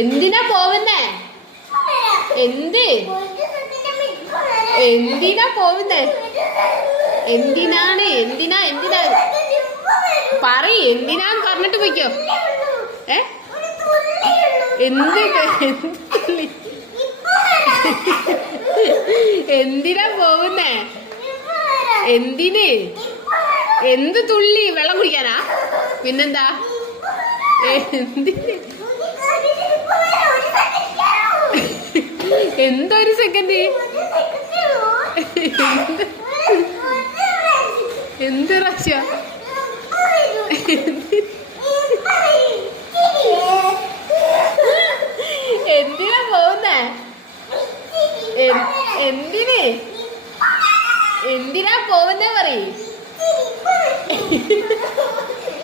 എന്തിനാ പോവുന്നേ? എന്തിനാ പോവുന്നേ? എന്തിനാണ്? എന്തിനാ പറയ്, എന്തിനാന്ന് പറഞ്ഞിട്ട് പോയിക്കോ. എന്തിനാ പോവുന്നേ? എന്തിന്? എന്ത് തുള്ളി വെള്ളം കുടിക്കാനാ? പിന്നെന്താ? എന്തിന്? എന്തൊരു സെക്കൻഡ്? എന്ത് പ്രാവശ്യം?